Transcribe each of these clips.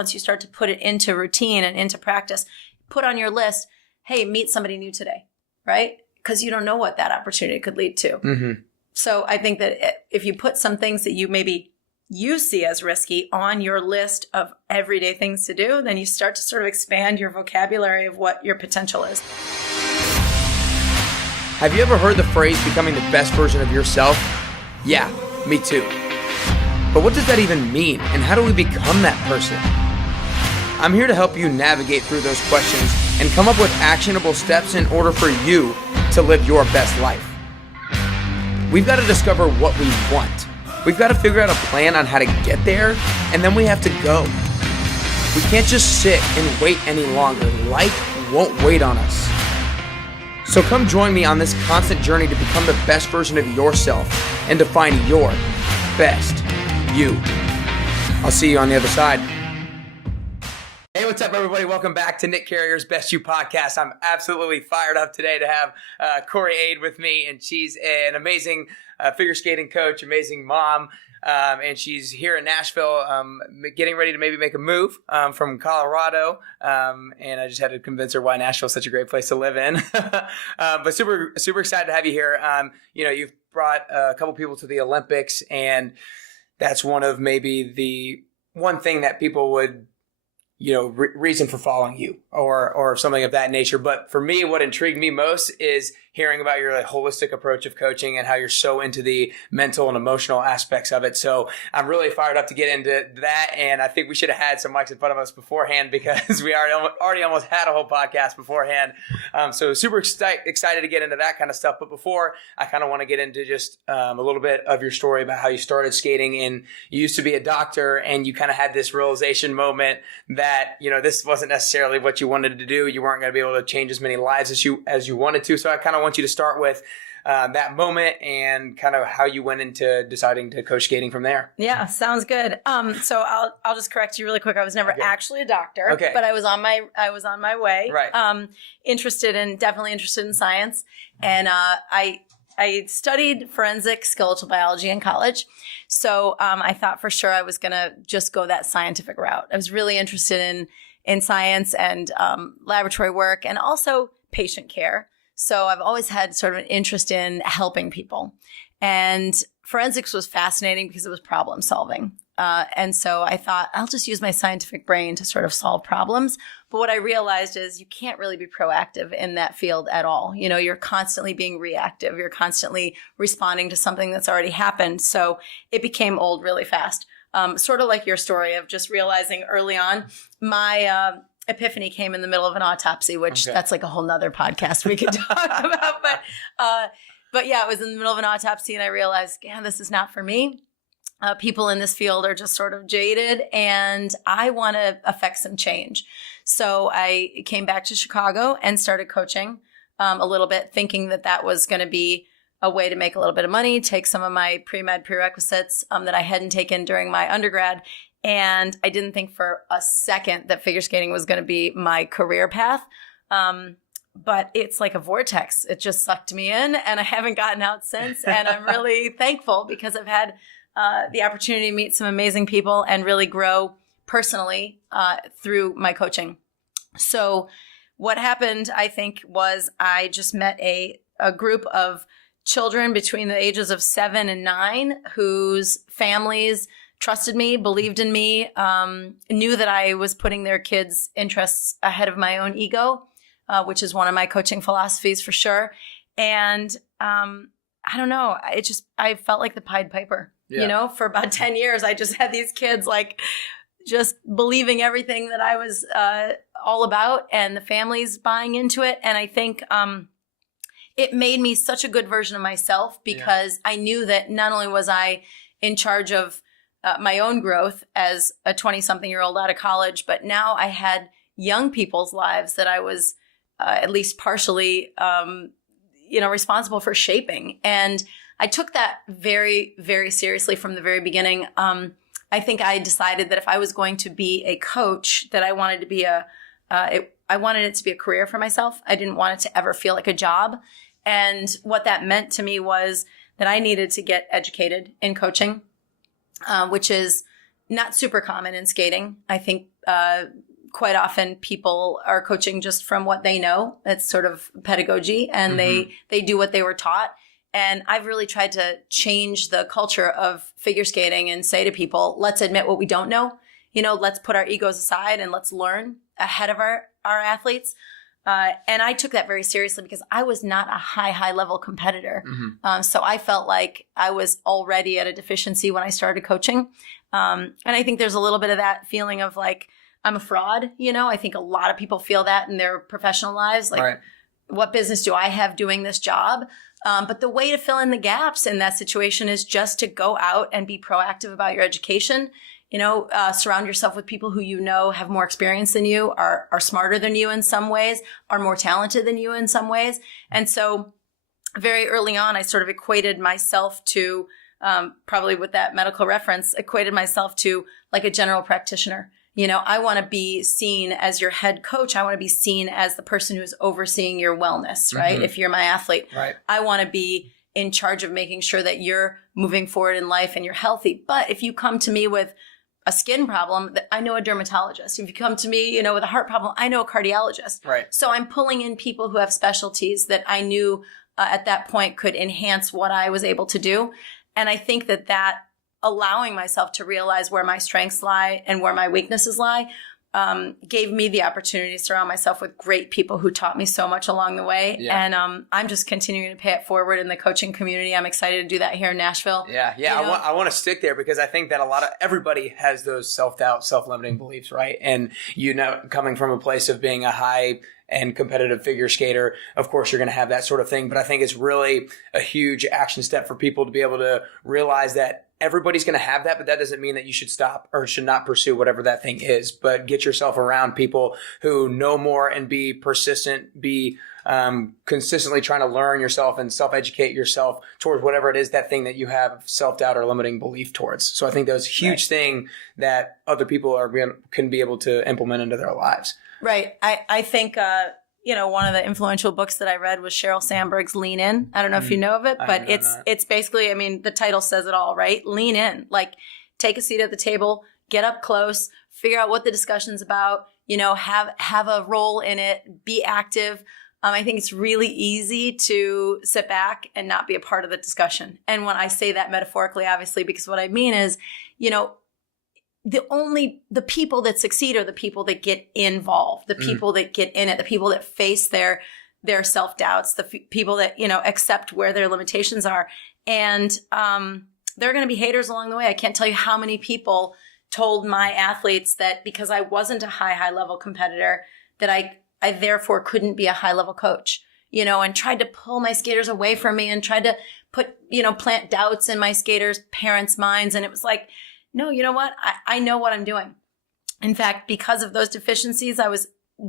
once you start to put it into routine and into practice, put on your list, hey, meet somebody new today, right? Because you don't know what that opportunity could lead to. Mm-hmm. So I think that if you put some things that you see as risky on your list of everyday things to do, then you start to sort of expand your vocabulary of what your potential is. Have you ever heard the phrase becoming the best version of yourself? Yeah, me too. But what does that even mean, and how do we become that person? I'm here to help you navigate through those questions and come up with actionable steps in order for you to live your best life. We've got to discover what we want. We've got to figure out a plan on how to get there, and then we have to go. We can't just sit and wait any longer. Life won't wait on us. So come join me on this constant journey to become the best version of yourself and to find your best you. I'll see you on the other side. Hey, what's up, everybody? Welcome back to Nick Carrier's Best You podcast. I'm absolutely fired up today to have Kori Ade with me, and she's an amazing figure skating coach, amazing mom, and she's here in Nashville getting ready to maybe make a move from Colorado, and I just had to convince her why Nashville's such a great place to live in. But super excited to have you here. You've brought a couple people to the Olympics, and that's one of maybe the one thing that people would reason for following you or something of that nature. But for me, what intrigued me most is hearing about your holistic approach of coaching and how you're so into the mental and emotional aspects of it. So I'm really fired up to get into that. And I think we should have had some mics in front of us beforehand because we already almost had a whole podcast beforehand. So super excited to get into that kind of stuff. But before, I kind of want to get into just a little bit of your story about how you started skating. And you used to be a doctor, and you kind of had this realization moment that, this wasn't necessarily what you wanted to do. You weren't going to be able to change as many lives as you wanted to. So I kind of want you to start with that moment and kind of how you went into deciding to coach skating from there. Yeah, sounds good. So I'll just correct you really quick. I was never actually a doctor, but I was on my way. Right. Definitely interested in science, and I studied forensic skeletal biology in college. So I thought for sure I was going to just go that scientific route. I was really interested in science and laboratory work and also patient care. So I've always had sort of an interest in helping people. And forensics was fascinating because it was problem solving. And so I thought I'll just use my scientific brain to sort of solve problems. But what I realized is you can't really be proactive in that field at all. You're constantly being reactive. You're constantly responding to something that's already happened. So it became old really fast. Sort of like your story of just realizing early on, my epiphany came in the middle of an autopsy, which that's like a whole nother podcast we could talk about. But yeah, it was in the middle of an autopsy, and I realized, this is not for me. People in this field are just sort of jaded, and I want to affect some change. So I came back to Chicago and started coaching a little bit, thinking that was going to be a way to make a little bit of money, take some of my pre-med prerequisites that I hadn't taken during my undergrad. And I didn't think for a second that figure skating was going to be my career path. But it's like a vortex. It just sucked me in, and I haven't gotten out since. And I'm really thankful because I've had the opportunity to meet some amazing people and really grow personally through my coaching. So what happened, I think, was I just met a group of children between the ages of 7 and 9 whose families trusted me, believed in me, knew that I was putting their kids' interests ahead of my own ego, which is one of my coaching philosophies for sure. And I don't know, I felt like the Pied Piper. Yeah. For about 10 years, I just had these kids just believing everything that I was all about, and the families buying into it. And I think it made me such a good version of myself because I knew that not only was I in charge of my own growth as a 20-something-year-old out of college, but now I had young people's lives that I was at least partially, responsible for shaping. And I took that very, very seriously from the very beginning. I think I decided that if I was going to be a coach, that I wanted to be I wanted it to be a career for myself. I didn't want it to ever feel like a job. And what that meant to me was that I needed to get educated in coaching, which is not super common in skating. I think quite often people are coaching just from what they know. It's sort of pedagogy, and they do what they were taught. And I've really tried to change the culture of figure skating and say to people, let's admit what we don't know. Let's put our egos aside and let's learn ahead of our athletes. And I took that very seriously because I was not a high level competitor. So I felt like I was already at a deficiency when I started coaching. And I think there's a little bit of that feeling of like, I'm a fraud. I think a lot of people feel that in their professional lives. Like, what business do I have doing this job? But the way to fill in the gaps in that situation is just to go out and be proactive about your education. Surround yourself with people who have more experience than you, are smarter than you in some ways, are more talented than you in some ways. And so very early on, I sort of equated myself to, probably with that medical reference, equated myself to like a general practitioner. I want to be seen as your head coach. I want to be seen as the person who's overseeing your wellness, right? If you're my athlete, I want to be in charge of making sure that you're moving forward in life and you're healthy. But if you come to me with a skin problem, I know a dermatologist. If you come to me, with a heart problem, I know a cardiologist. So I'm pulling in people who have specialties that I knew at that point could enhance what I was able to do. And I think that allowing myself to realize where my strengths lie and where my weaknesses lie gave me the opportunity to surround myself with great people who taught me so much along the way. And I'm just continuing to pay it forward in the coaching community. I'm excited to do that here in Nashville. I want to stick there because I think that everybody has those self-doubt, self-limiting beliefs, right? And coming from a place of being a high and competitive figure skater, of course, you're going to have that sort of thing. But I think it's really a huge action step for people to be able to realize that everybody's going to have that, but that doesn't mean that you should stop or should not pursue whatever that thing is. But get yourself around people who know more and be persistent, be consistently trying to learn yourself and self-educate yourself towards whatever it is, that thing that you have self-doubt or limiting belief towards. So I think that's a huge thing that other people can be able to implement into their lives. Right. I think, one of the influential books that I read was Sheryl Sandberg's Lean In. I don't know if you know of it, but it's basically, the title says it all, right? Lean in, like take a seat at the table, get up close, figure out what the discussion's about, have a role in it, be active. I think it's really easy to sit back and not be a part of the discussion. And when I say that metaphorically, obviously, because what I mean is, the people that succeed are the people that get involved, the people that get in it, the people that face their self-doubts, the people that, accept where their limitations are. And there are going to be haters along the way. I can't tell you how many people told my athletes that because I wasn't a high level competitor, that I therefore couldn't be a high level coach, and tried to pull my skaters away from me and tried to put, plant doubts in my skaters' parents' minds. And it was like, no, you know what? I know what I'm doing. In fact, because of those deficiencies, I was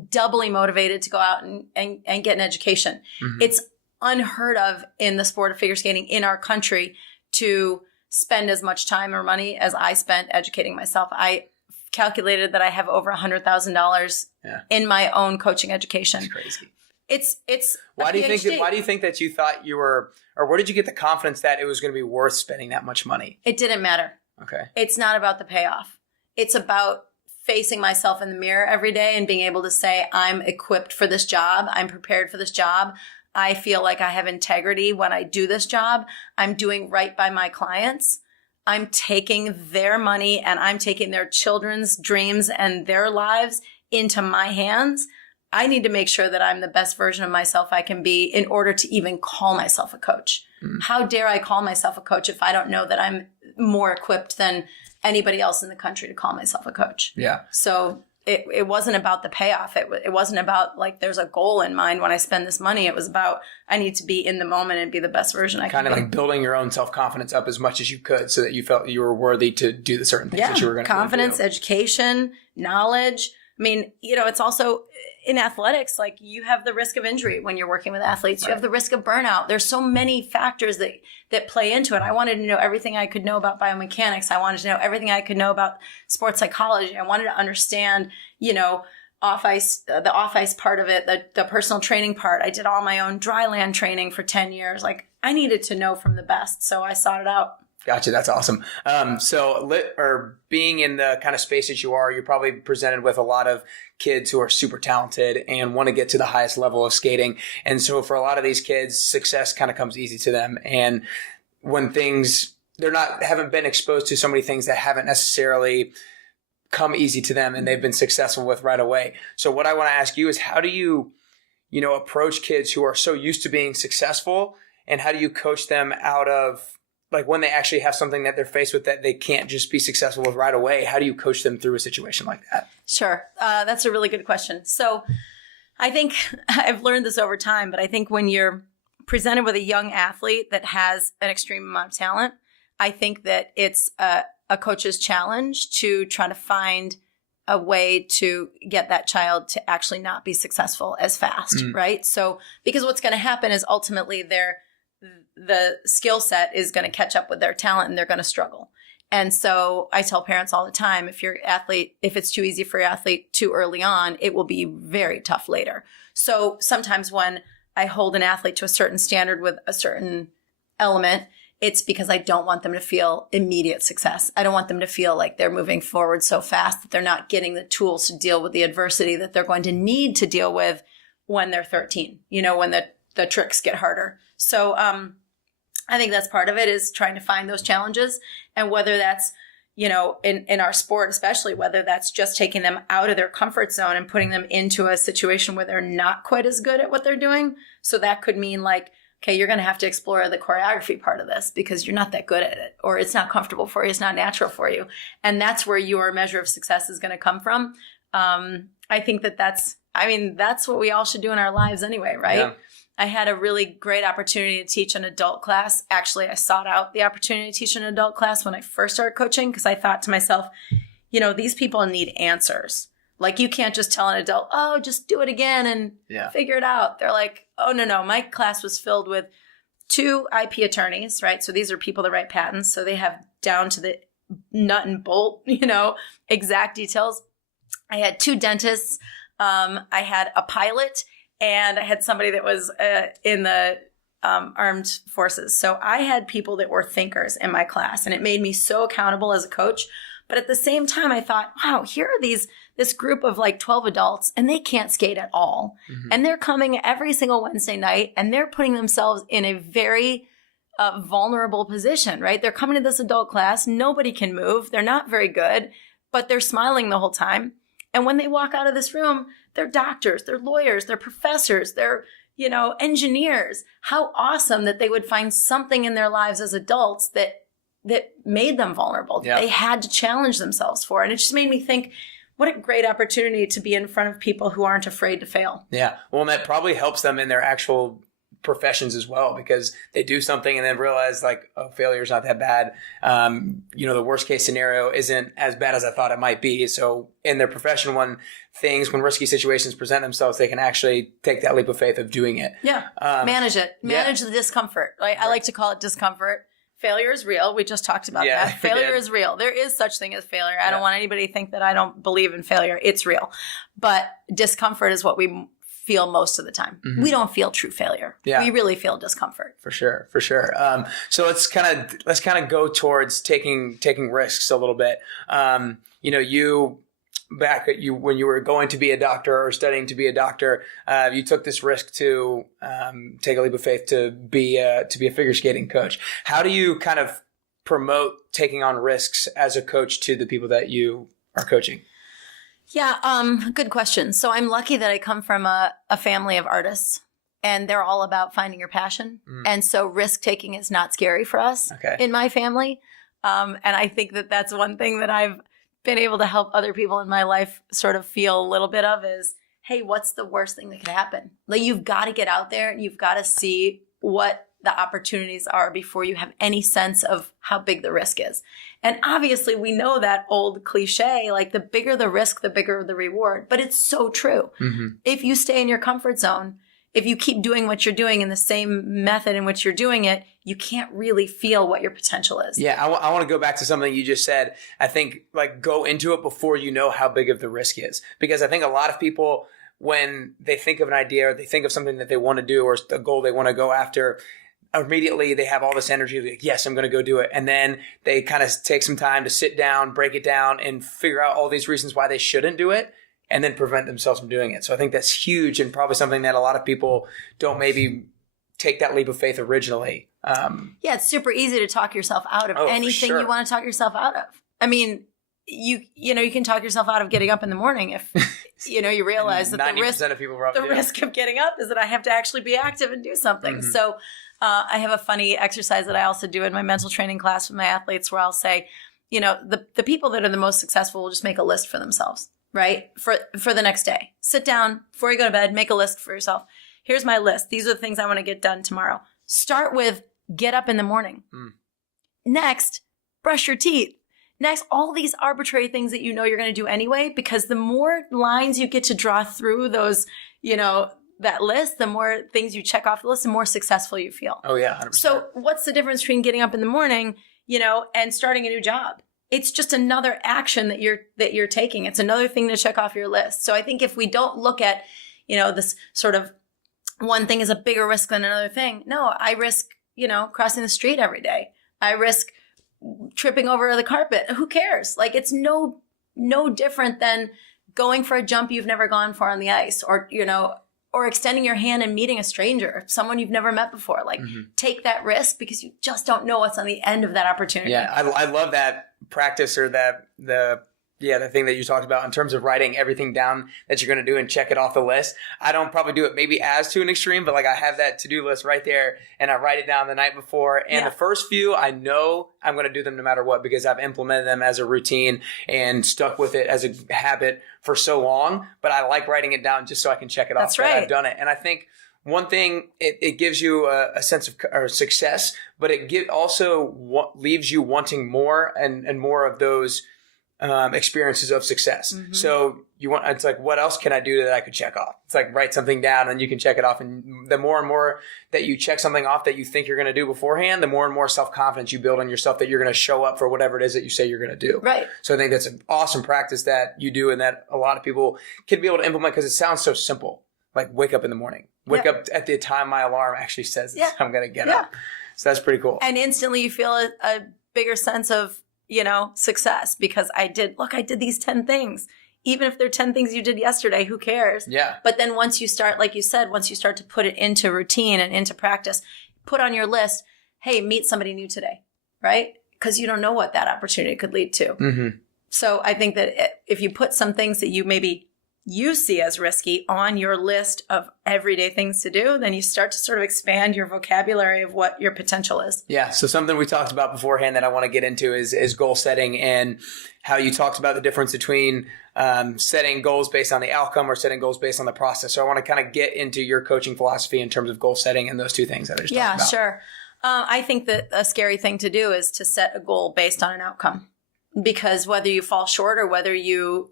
doubly motivated to go out and get an education. It's unheard of in the sport of figure skating in our country to spend as much time or money as I spent educating myself. I calculated that I have over $100,000 in my own coaching education. That's crazy. It's why do you think that you thought you were, or where did you get the confidence that it was going to be worth spending that much money? It didn't matter. Okay. It's not about the payoff. It's about facing myself in the mirror every day and being able to say, I'm equipped for this job. I'm prepared for this job. I feel like I have integrity when I do this job. I'm doing right by my clients. I'm taking their money and I'm taking their children's dreams and their lives into my hands. I need to make sure that I'm the best version of myself I can be in order to even call myself a coach. How dare I call myself a coach if I don't know that I'm more equipped than anybody else in the country to call myself a coach? Yeah. So it wasn't about the payoff. It wasn't about like there's a goal in mind when I spend this money. It was about I need to be in the moment and be the best version I can be. Kind of like building your own self-confidence up as much as you could so that you felt you were worthy to do the certain things that you were going to do. Confidence, education, knowledge. It's also in athletics, like you have the risk of injury when you're working with athletes. Right. You have the risk of burnout. There's so many factors that play into it. I wanted to know everything I could know about biomechanics. I wanted to know everything I could know about sports psychology. I wanted to understand, the off-ice part of it, the personal training part. I did all my own dry land training for 10 years. Like I needed to know from the best. So I sought it out. Gotcha. That's awesome. So being in the kind of space that you are, you're probably presented with a lot of kids who are super talented and want to get to the highest level of skating. And so for a lot of these kids, success kind of comes easy to them. And when haven't been exposed to so many things that haven't necessarily come easy to them and they've been successful with right away. So what I want to ask you is, how do you approach kids who are so used to being successful, and how do you coach them out of, like, when they actually have something that they're faced with that they can't just be successful with right away? How do you coach them through a situation like that? Sure. That's a really good question. So I think I've learned this over time, but I think when you're presented with a young athlete that has an extreme amount of talent, I think that it's a coach's challenge to try to find a way to get that child to actually not be successful as fast, right? So, because what's going to happen is ultimately the skill set is going to catch up with their talent and they're going to struggle. And so I tell parents all the time, if it's too easy for your athlete too early on, it will be very tough later. So sometimes when I hold an athlete to a certain standard with a certain element, it's because I don't want them to feel immediate success. I don't want them to feel like they're moving forward so fast that they're not getting the tools to deal with the adversity that they're going to need to deal with when they're 13, when the tricks get harder. So I think that's part of it, is trying to find those challenges. And whether that's, in our sport, especially, whether that's just taking them out of their comfort zone and putting them into a situation where they're not quite as good at what they're doing. So that could mean like, okay, you're going to have to explore the choreography part of this because you're not that good at it, or it's not comfortable for you. It's not natural for you. And that's where your measure of success is going to come from. I think that's what we all should do in our lives anyway, right? Yeah. I had a really great opportunity to teach an adult class. Actually, I sought out the opportunity to teach an adult class when I first started coaching, because I thought to myself, these people need answers. Like, you can't just tell an adult, oh, just do it again and figure it out. They're like, oh, no. My class was filled with 2 IP attorneys, right? So these are people that write patents. So they have down to the nut and bolt, exact details. I had 2 dentists. I had a pilot, and I had somebody that was in the armed forces. So I had people that were thinkers in my class, and it made me so accountable as a coach. But at the same time, I thought, wow, here are this group of like 12 adults, and they can't skate at all. Mm-hmm. And they're coming every single Wednesday night, and they're putting themselves in a very vulnerable position, right? They're coming to this adult class. Nobody can move. They're not very good, but they're smiling the whole time. And when they walk out of this room, they're doctors, they're lawyers, they're professors, they're, engineers. How awesome that they would find something in their lives as adults that made them vulnerable, that they had to challenge themselves for. And it just made me think, what a great opportunity to be in front of people who aren't afraid to fail. Yeah. Well, and that probably helps them in their actual professions as well, because they do something and then realize like, oh, failure is not that bad. The worst case scenario isn't as bad as I thought it might be. So in their profession, when risky situations present themselves, they can actually take that leap of faith of doing it. Yeah. Manage it. Manage the discomfort. Right? I like to call it discomfort. Failure is real. We just talked about that. Failure is real. There is such thing as failure. I don't want anybody to think that I don't believe in failure. It's real. But discomfort is what we feel most of the time. Mm-hmm. We don't feel true failure. Yeah. We really feel discomfort. For sure. So let's kind of go towards taking risks a little bit. When you were going to be a doctor or studying to be a doctor, you took this risk to take a leap of faith to be a figure skating coach. How do you kind of promote taking on risks as a coach to the people that you are coaching? Yeah, good question. So I'm lucky that I come from a family of artists, and they're all about finding your passion. Mm. And so risk taking is not scary for us in my family. And I think that that's one thing that I've been able to help other people in my life sort of feel a little bit of is, hey, what's the worst thing that could happen? Like, you've got to get out there and you've got to see what the opportunities are before you have any sense of how big the risk is. And obviously we know that old cliche, like the bigger the risk, the bigger the reward, but it's so true. Mm-hmm. If you stay in your comfort zone, if you keep doing what you're doing in the same method in which you're doing it, you can't really feel what your potential is. Yeah, I want to go back to something you just said. I think like go into it before you know how big of the risk is. Because I think a lot of people, when they think of an idea or they think of something that they want to do or a goal they want to go after, immediately they have all this energy, like, yes, I'm going to go do it. And then they kind of take some time to sit down, break it down, and figure out all these reasons why they shouldn't do it, and then prevent themselves from doing it. So I think that's huge, and probably something that a lot of people don't maybe take that leap of faith originally. Yeah, it's super easy to talk yourself out of anything you want to talk yourself out of. I mean, you can talk yourself out of getting up in the morning if you realize that the risk of getting up is that I have to actually be active and do something. Mm-hmm. So I have a funny exercise that I also do in my mental training class with my athletes, where I'll say, the people that are the most successful will just make a list for themselves, right? For the next day. Sit down before you go to bed, make a list for yourself. Here's my list. These are the things I want to get done tomorrow. Start with get up in the morning. Next, brush your teeth. Next, all these arbitrary things that you're going to do anyway, because the more lines you get to draw through those, that list, the more things you check off the list, the more successful you feel. Oh yeah, 100%. So what's the difference between getting up in the morning, and starting a new job? It's just another action that you're taking. It's another thing to check off your list. So I think if we don't look at, this sort of one thing is a bigger risk than another thing. No, I risk, crossing the street every day. I risk tripping over the carpet. Who cares? Like, it's no different than going for a jump you've never gone for on the ice, or extending your hand and meeting a stranger, someone you've never met before. Like, take that risk, because you just don't know what's on the end of that opportunity. Yeah, I love that practice, or the thing that you talked about in terms of writing everything down that you're going to do and check it off the list. I don't probably do it maybe as to an extreme, but like, I have that to-do list right there, and I write it down the night before. And the first few, I know I'm going to do them no matter what, because I've implemented them as a routine and stuck with it as a habit for so long. But I like writing it down just so I can check it off that I've done it. And I think one thing, it gives you a sense of success, but it also leaves you wanting more and more of those experiences of success. Mm-hmm. So it's like, what else can I do that I could check off? It's like, write something down and you can check it off. And the more and more that you check something off that you think you're going to do beforehand, the more and more self-confidence you build on yourself that you're going to show up for whatever it is that you say you're going to do. Right. So I think that's an awesome practice that you do, and that a lot of people can be able to implement, because it sounds so simple. Like, wake up in the morning. Wake up at the time my alarm actually says I'm going to get up. So that's pretty cool. And instantly you feel a bigger sense of, success, because I did these 10 things. Even if they're 10 things you did yesterday, who cares? Yeah. But then once you start, like you said, once you start to put it into routine and into practice, put on your list, hey, meet somebody new today, right? Because you don't know what that opportunity could lead to. Mm-hmm. So I think that if you put some things that you see as risky on your list of everyday things to do, then you start to sort of expand your vocabulary of what your potential is. Yeah. So something we talked about beforehand that I want to get into is goal setting, and how you talked about the difference between setting goals based on the outcome or setting goals based on the process. So I want to kind of get into your coaching philosophy in terms of goal setting and those two things that I just talked about. Yeah, sure. I think that a scary thing to do is to set a goal based on an outcome, because whether you fall short or whether you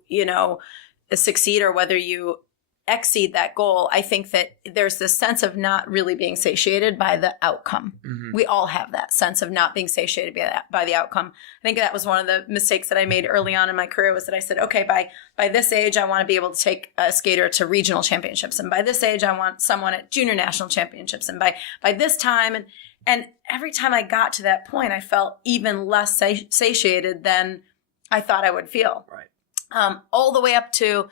succeed or whether you exceed that goal, I think that there's this sense of not really being satiated by the outcome. Mm-hmm. We all have that sense of not being satiated by the outcome. I think that was one of the mistakes that I made early on in my career, was that I said, okay, by this age, I want to be able to take a skater to regional championships. And by this age, I want someone at junior national championships. And by this time, and every time I got to that point, I felt even less satiated than I thought I would feel. Right. All the way up to,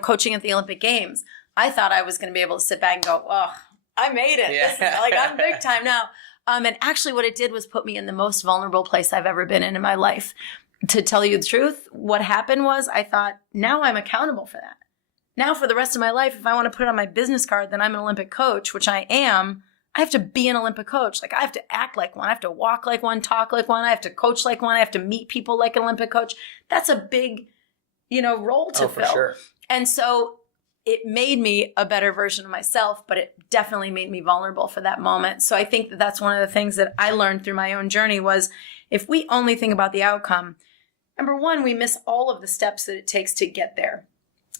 coaching at the Olympic Games. I thought I was going to be able to sit back and go, oh, I made it. Yeah. This is like, I'm big time now. And actually what it did was put me in the most vulnerable place I've ever been in my life. To tell you the truth, what happened was I thought, now I'm accountable for that. Now for the rest of my life, if I want to put it on my business card that I'm an Olympic coach, which I am, I have to be an Olympic coach. Like, I have to act like one. I have to walk like one, talk like one. I have to coach like one. I have to meet people like an Olympic coach. That's a big role to fill. Sure. And so it made me a better version of myself, but it definitely made me vulnerable for that moment. So I think that that's one of the things that I learned through my own journey was, if we only think about the outcome, number one, we miss all of the steps that it takes to get there.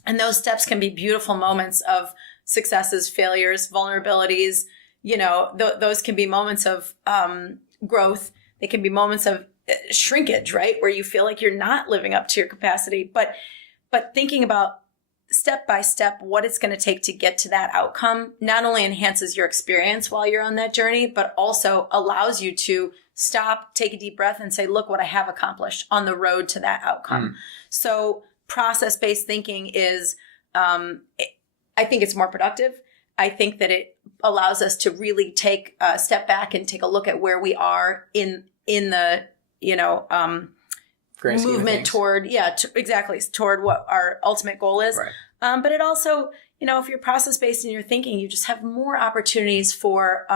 And those steps can be beautiful moments of successes, failures, vulnerabilities. Those can be moments of growth. They can be moments of shrinkage, right? Where you feel like you're not living up to your capacity. But thinking about step by step what it's going to take to get to that outcome not only enhances your experience while you're on that journey, but also allows you to stop, take a deep breath, and say, look what I have accomplished on the road to that outcome. So process-based thinking is, I think it's more productive. I think that it allows us to really take a step back and take a look at where we are in the, movement toward, toward what our ultimate goal is. Right. But it also, if you're process-based in your thinking, you just have more opportunities for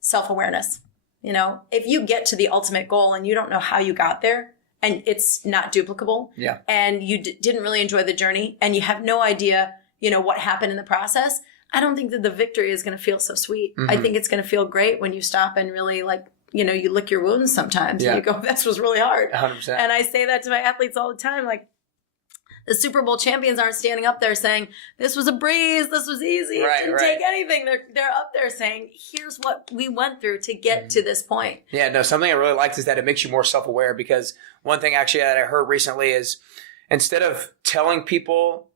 self-awareness. If you get to the ultimate goal and you don't know how you got there and it's not duplicable and you didn't really enjoy the journey and you have no idea, what happened in the process, I don't think that the victory is going to feel so sweet. I think it's going to feel great when you stop and really you lick your wounds sometimes and you go, this was really hard. 100%. And I say that to my athletes all the time. Like, the Super Bowl champions aren't standing up there saying, this was a breeze, this was easy, it didn't take anything. They're up there saying, here's what we went through to get to this point. Yeah, no, something I really liked is that it makes you more self-aware, because one thing actually that I heard recently is, instead of telling people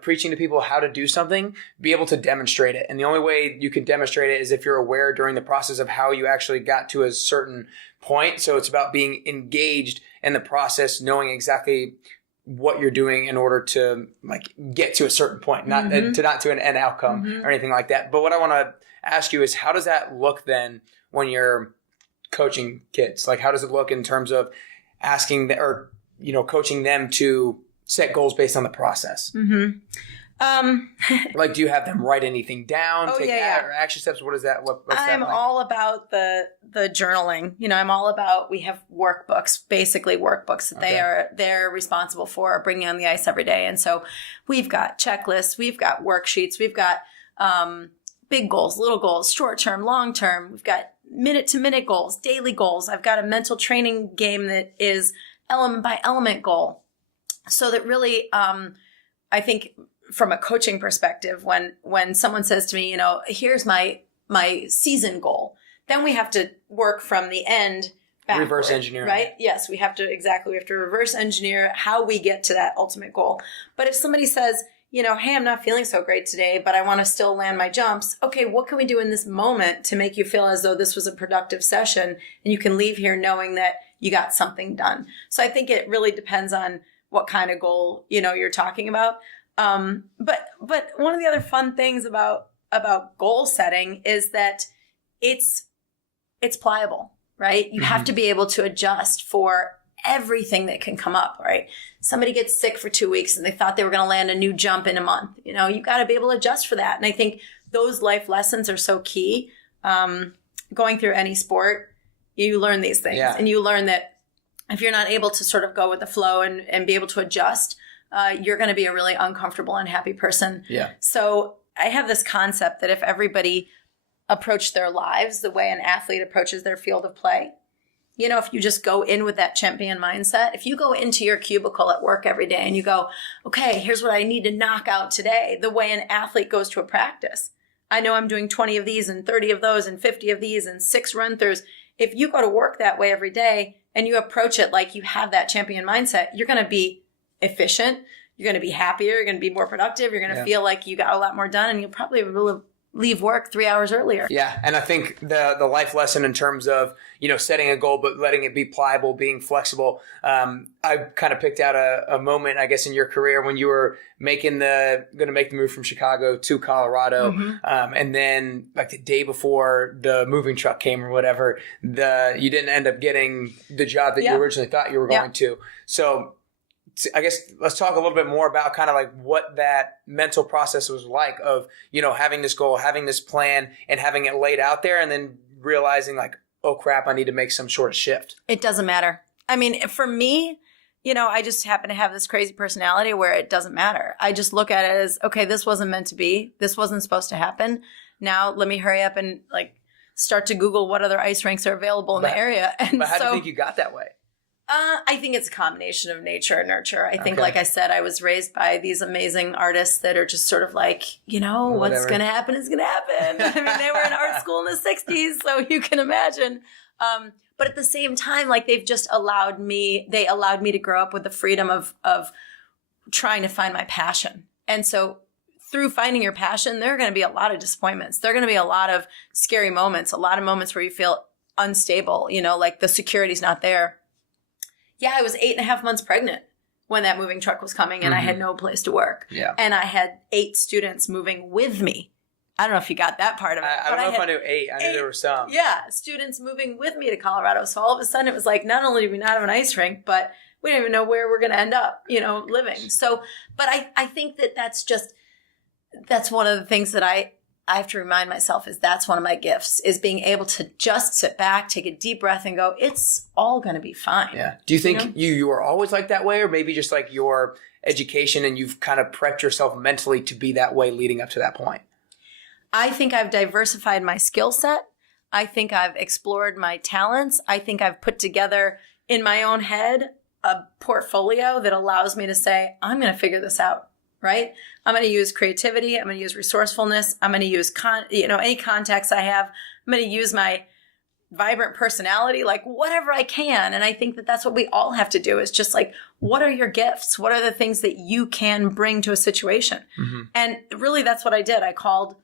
preaching to people how to do something, be able to demonstrate it. And the only way you can demonstrate it is if you're aware during the process of how you actually got to a certain point. So it's about being engaged in the process, knowing exactly what you're doing in order to get to a certain point, not to an end outcome or anything like that. But what I want to ask you is, how does that look then when you're coaching kids? Like, how does it look in terms of asking coaching them to set goals based on the process? Do you have them write anything down? Or action steps? What is that? What's I'm that like? all about the journaling. I'm all about, we have workbooks, basically workbooks that they're responsible for bringing on the ice every day. And so we've got checklists, we've got worksheets, we've got big goals, little goals, short term, long term. We've got minute to minute goals, daily goals. I've got a mental training game that is element by element goal. So that really, I think from a coaching perspective, when someone says to me, here's my season goal, then we have to work from the end backward, reverse engineer, right? Yes, we have to reverse engineer how we get to that ultimate goal. But if somebody says, hey, I'm not feeling so great today, but I want to still land my jumps. Okay, what can we do in this moment to make you feel as though this was a productive session and you can leave here knowing that you got something done? So I think it really depends on what kind of goal, you're talking about. But one of the other fun things about goal setting is that it's pliable, right? You have to be able to adjust for everything that can come up, right? Somebody gets sick for 2 weeks and they thought they were going to land a new jump in a month. You got to be able to adjust for that. And I think those life lessons are so key. Going through any sport, you learn these things, and you learn that if you're not able to sort of go with the flow and be able to adjust, you're going to be a really uncomfortable, unhappy person. Yeah. So I have this concept that if everybody approached their lives the way an athlete approaches their field of play, if you just go in with that champion mindset, if you go into your cubicle at work every day and you go, okay, here's what I need to knock out today, the way an athlete goes to a practice. I know I'm doing 20 of these and 30 of those and 50 of these and 6 run-throughs. If you go to work that way every day and you approach it like you have that champion mindset, you're going to be efficient. You're going to be happier. You're going to be more productive. You're going to feel like you got a lot more done, and you'll probably leave work 3 hours earlier. Yeah. And I think the life lesson in terms of, setting a goal, but letting it be pliable, being flexible. I kind of picked out a moment, I guess, in your career when you were going to make the move from Chicago to Colorado. And then the day before the moving truck came or whatever, you didn't end up getting the job that you originally thought you were going to. So I guess let's talk a little bit more about kind of what that mental process was like of, having this goal, having this plan and having it laid out there and then realizing oh crap, I need to make some sort of shift. It doesn't matter. I mean, for me, I just happen to have this crazy personality where it doesn't matter. I just look at it as, okay, this wasn't meant to be. This wasn't supposed to happen. Now let me hurry up and start to Google what other ice rinks are available in the area. But how do you think you got that way? I think it's a combination of nature and nurture. I think, like I said, I was raised by these amazing artists that are just sort of what's going to happen is going to happen. I mean, they were in art school in the 60s, so you can imagine. But at the same time, they've just allowed me to grow up with the freedom of trying to find my passion. And so through finding your passion, there are going to be a lot of disappointments. There are going to be a lot of scary moments, a lot of moments where you feel unstable, like the security's not there. Yeah, I was 8.5 months pregnant when that moving truck was coming and I had no place to work. Yeah. And I had 8 students moving with me. I don't know if you got that part of it. I don't know if I knew 8. I knew there were some. Yeah, students moving with me to Colorado. So all of a sudden it was like, not only do we not have an ice rink, but we don't even know where we're going to end up, living. So, but I think that's one of the things that I have to remind myself is that's one of my gifts, is being able to just sit back, take a deep breath and go, it's all going to be fine. Yeah. Do you think you were always like that way, or maybe just like your education and you've kind of prepped yourself mentally to be that way leading up to that point? I think I've diversified my skill set. I think I've explored my talents. I think I've put together in my own head a portfolio that allows me to say, I'm going to figure this out, right? I'm going to use creativity. I'm going to use resourcefulness. I'm going to use, any contacts I have. I'm going to use my vibrant personality, like whatever I can. And I think that that's what we all have to do, is just like, what are your gifts? What are the things that you can bring to a situation? Mm-hmm. And really, that's what I did. I called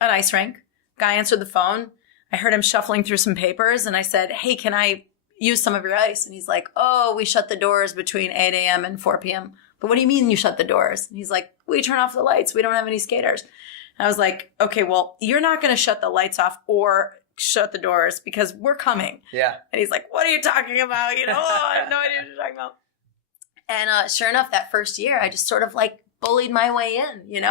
an ice rink. Guy answered the phone. I heard him shuffling through some papers and I said, hey, can I use some of your ice? And he's like, oh, we shut the doors between 8 a.m. and 4 p.m. But what do you mean you shut the doors? And he's like, we turn off the lights. We don't have any skaters. And I was like, okay, well, you're not going to shut the lights off or shut the doors because we're coming. Yeah. And he's like, what are you talking about? I have no idea what you're talking about. And sure enough, that first year, I just sort of like bullied my way in,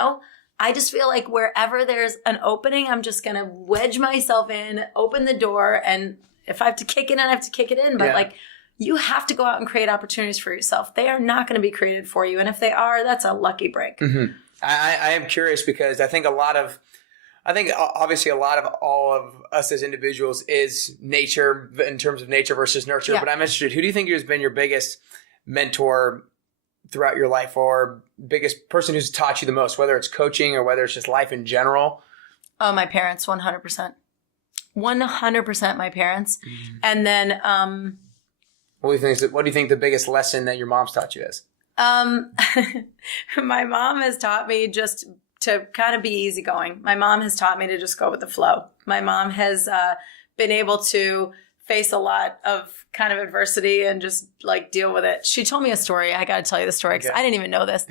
I just feel like wherever there's an opening, I'm just going to wedge myself in, open the door. And if I have to kick it in, I have to kick it in. But you have to go out and create opportunities for yourself. They are not going to be created for you. And if they are, that's a lucky break. Mm-hmm. I am curious because I think obviously a lot of all of us as individuals is nature in terms of nature versus nurture. Yeah. But I'm interested, who do you think has been your biggest mentor throughout your life, or biggest person who's taught you the most, whether it's coaching or whether it's just life in general? Oh, my parents, 100%. 100% my parents. Mm-hmm. And then, what do you think the biggest lesson that your mom's taught you is? My mom has taught me just to kind of be easygoing. My mom has taught me to just go with the flow. My mom has been able to face a lot of kind of adversity and just like deal with it. She told me a story. I got to tell you the story because I didn't even know this.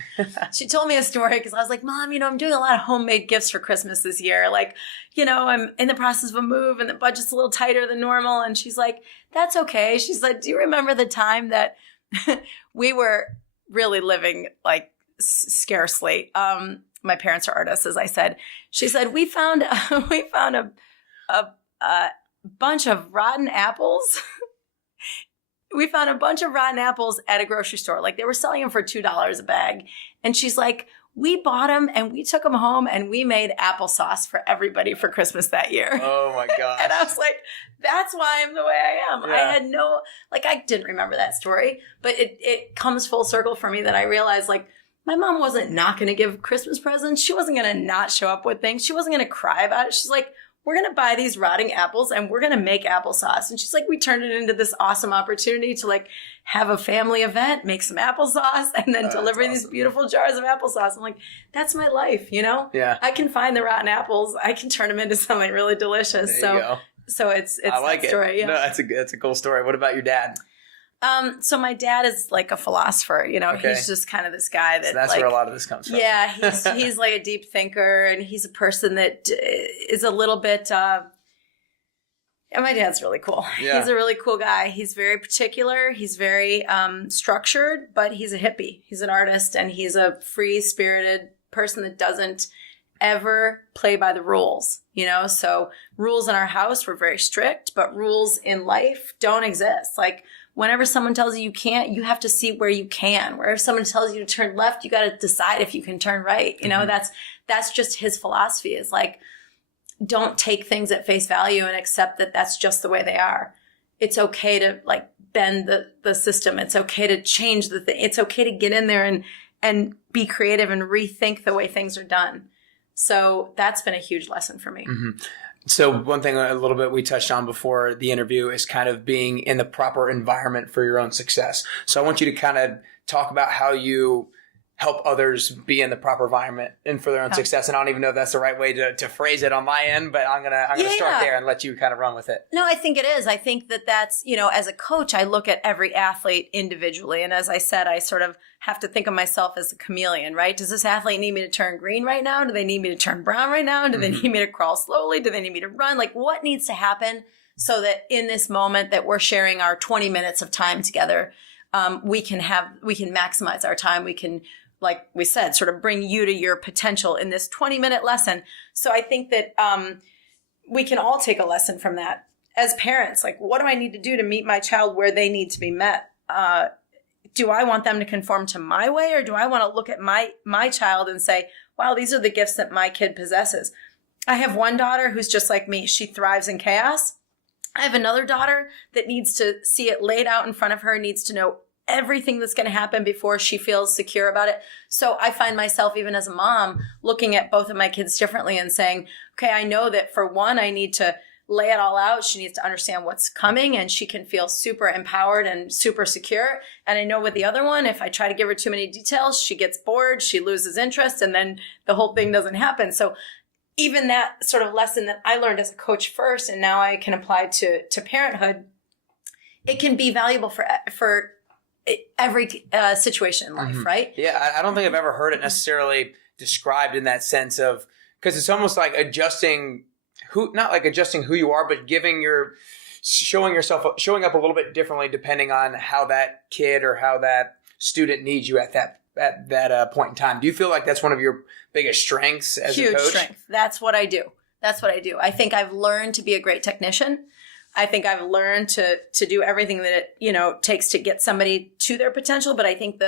She told me a story because I was like, Mom, I'm doing a lot of homemade gifts for Christmas this year. Like, I'm in the process of a move and the budget's a little tighter than normal. And she's like, that's okay. She's like, do you remember the time that we were really living like scarcely? My parents are artists, as I said. She said, we found a bunch of rotten apples. We found a bunch of rotten apples at a grocery store. Like they were selling them for $2 a bag. And she's like, we bought them and we took them home and we made applesauce for everybody for Christmas that year. Oh my gosh. And I was like, that's why I'm the way I am. Yeah. I didn't remember that story, but it comes full circle for me that I realized like my mom wasn't not going to give Christmas presents. She wasn't going to not show up with things. She wasn't going to cry about it. She's like, we're going to buy these rotting apples and we're going to make applesauce. And she's like, we turned it into this awesome opportunity to like have a family event, make some applesauce, and then deliver these beautiful jars of applesauce. I'm like, that's my life, Yeah. I can find the rotten apples. I can turn them into something really delicious. There you go. So it's I like that story. Yeah. No, that's a cool story. What about your dad? So my dad is like a philosopher, Okay. He's just kind of this guy that. So that's where a lot of this comes from. Yeah, he's like a deep thinker, and he's a person that is a little bit. And my dad's really cool. Yeah. He's a really cool guy. He's very particular. He's very structured, but he's a hippie. He's an artist, and he's a free-spirited person that doesn't ever play by the rules. So rules in our house were very strict, but rules in life don't exist. Like. Whenever someone tells you can't, you have to see where you can. Wherever someone tells you to turn left, you got to decide if you can turn right. Mm-hmm. That's just his philosophy, is like, don't take things at face value and accept that that's just the way they are. It's okay to like bend the system. It's okay to change the thing. It's okay to get in there and be creative and rethink the way things are done. So that's been a huge lesson for me. Mm-hmm. So one thing a little bit we touched on before the interview is kind of being in the proper environment for your own success. So I want you to kind of talk about how help others be in the proper environment and for their own success. And I don't even know if that's the right way to phrase it on my end, but I'm gonna start there and let you kind of run with it. No, I think it is. I think that's, as a coach, I look at every athlete individually. And as I said, I sort of have to think of myself as a chameleon, right? Does this athlete need me to turn green right now? Do they need me to turn brown right now? Do they need me to crawl slowly? Do they need me to run? Like, what needs to happen so that in this moment that we're sharing our 20 minutes of time together, we can maximize our time. We can, like we said, sort of bring you to your potential in this 20-minute lesson. So I think that we can all take a lesson from that as parents. Like, what do I need to do to meet my child where they need to be met? Do I want them to conform to my way, or do I want to look at my child and say, wow, these are the gifts that my kid possesses? I have one daughter who's just like me. She thrives in chaos. I have another daughter that needs to see it laid out in front of her, needs to know everything that's going to happen before she feels secure about it. So I find myself, even as a mom, looking at both of my kids differently and saying, okay, I know that for one, I need to lay it all out. She needs to understand what's coming and she can feel super empowered and super secure. And I know with the other one, if I try to give her too many details, she gets bored, she loses interest, and then the whole thing doesn't happen. So even that sort of lesson that I learned as a coach first, and now I can apply to parenthood, it can be valuable for every situation in life, right? Yeah, I don't think I've ever heard it necessarily described in that sense of, because it's almost like not like adjusting who you are, but showing up a little bit differently depending on how that kid or how that student needs you at that point in time. Do you feel like that's one of your biggest strengths as a coach? Huge strength. That's what I do. I think I've learned to be a great technician. I think I've learned to do everything that it takes to get somebody to their potential. But I think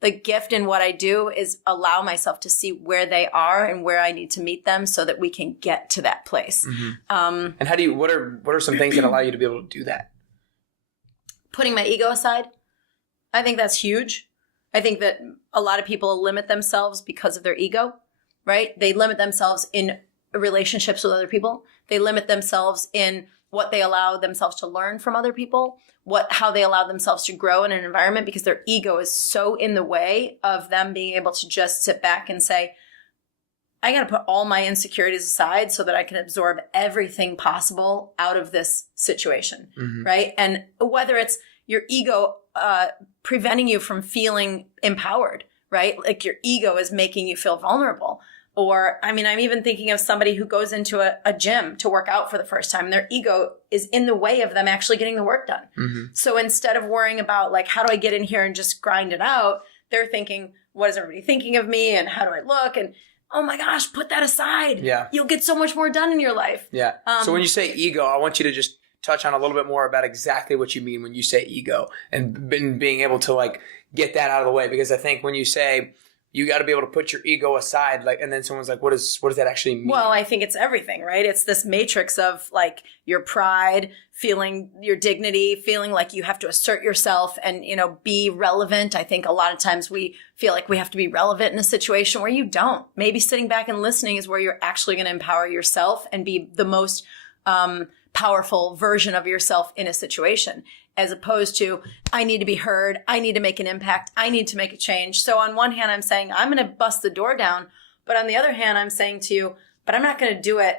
the gift in what I do is allow myself to see where they are and where I need to meet them so that we can get to that place. And what are some things that allow you to be able to do that? Putting my ego aside. I think that's huge. I think that a lot of people limit themselves because of their ego, right? They limit themselves in relationships with other people. They limit themselves in what they allow themselves to learn from other people, how they allow themselves to grow in an environment, because their ego is so in the way of them being able to just sit back and say, I got to put all my insecurities aside so that I can absorb everything possible out of this situation, right? And whether it's your ego preventing you from feeling empowered, right? Like your ego is making you feel vulnerable. Or, I'm even thinking of somebody who goes into a gym to work out for the first time, and their ego is in the way of them actually getting the work done. So instead of worrying about like, how do I get in here and just grind it out? They're thinking, what is everybody thinking of me? And how do I look? And oh my gosh, put that aside. Yeah. You'll get so much more done in your life. Yeah. So when you say ego, I want you to just touch on a little bit more about exactly what you mean when you say ego and being able to like get that out of the way. Because I think when you say you got to be able to put your ego aside, like, and then someone's like, what does that actually mean? Well, I think it's everything, right? It's this matrix of like your pride, feeling your dignity, feeling like you have to assert yourself and, be relevant. I think a lot of times we feel like we have to be relevant in a situation where you don't. Maybe sitting back and listening is where you're actually going to empower yourself and be the most powerful version of yourself in a situation, as opposed to, I need to be heard, I need to make an impact, I need to make a change. So on one hand, I'm saying, I'm going to bust the door down. But on the other hand, I'm saying to you, but I'm not going to do it,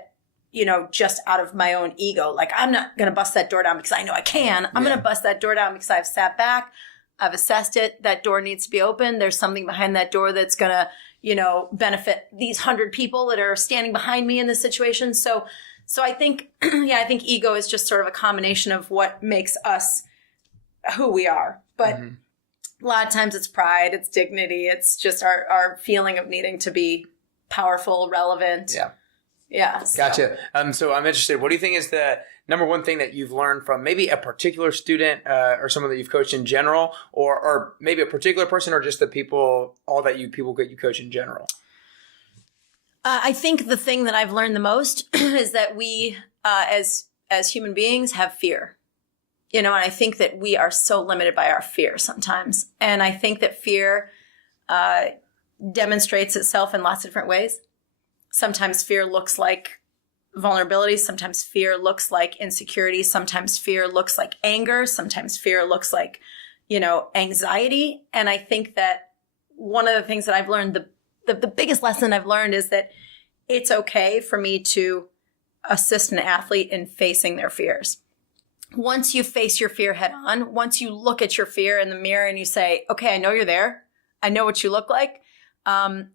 just out of my own ego. Like, I'm not going to bust that door down because I know I can. I'm going to bust that door down because I've sat back, I've assessed it, that door needs to be open. There's something behind that door that's going to, benefit these 100 people that are standing behind me in this situation. So I think, I think ego is just sort of a combination of what makes us who we are. But a lot of times it's pride, it's dignity, it's just our feeling of needing to be powerful, relevant. Yeah. Yeah. So. Gotcha. So I'm interested. What do you think is the number one thing that you've learned from maybe a particular student or someone that you've coached in general, or maybe a particular person, or just the people, people that you coach in general? I think the thing that I've learned the most is that we, as human beings, have fear. And I think that we are so limited by our fear sometimes. And I think that fear demonstrates itself in lots of different ways. Sometimes fear looks like vulnerability. Sometimes fear looks like insecurity. Sometimes fear looks like anger. Sometimes fear looks like, anxiety. And I think that one of the things that I've learned, the biggest lesson I've learned is that it's okay for me to assist an athlete in facing their fears. Once you face your fear head on, once you look at your fear in the mirror and you say, okay, I know you're there. I know what you look like.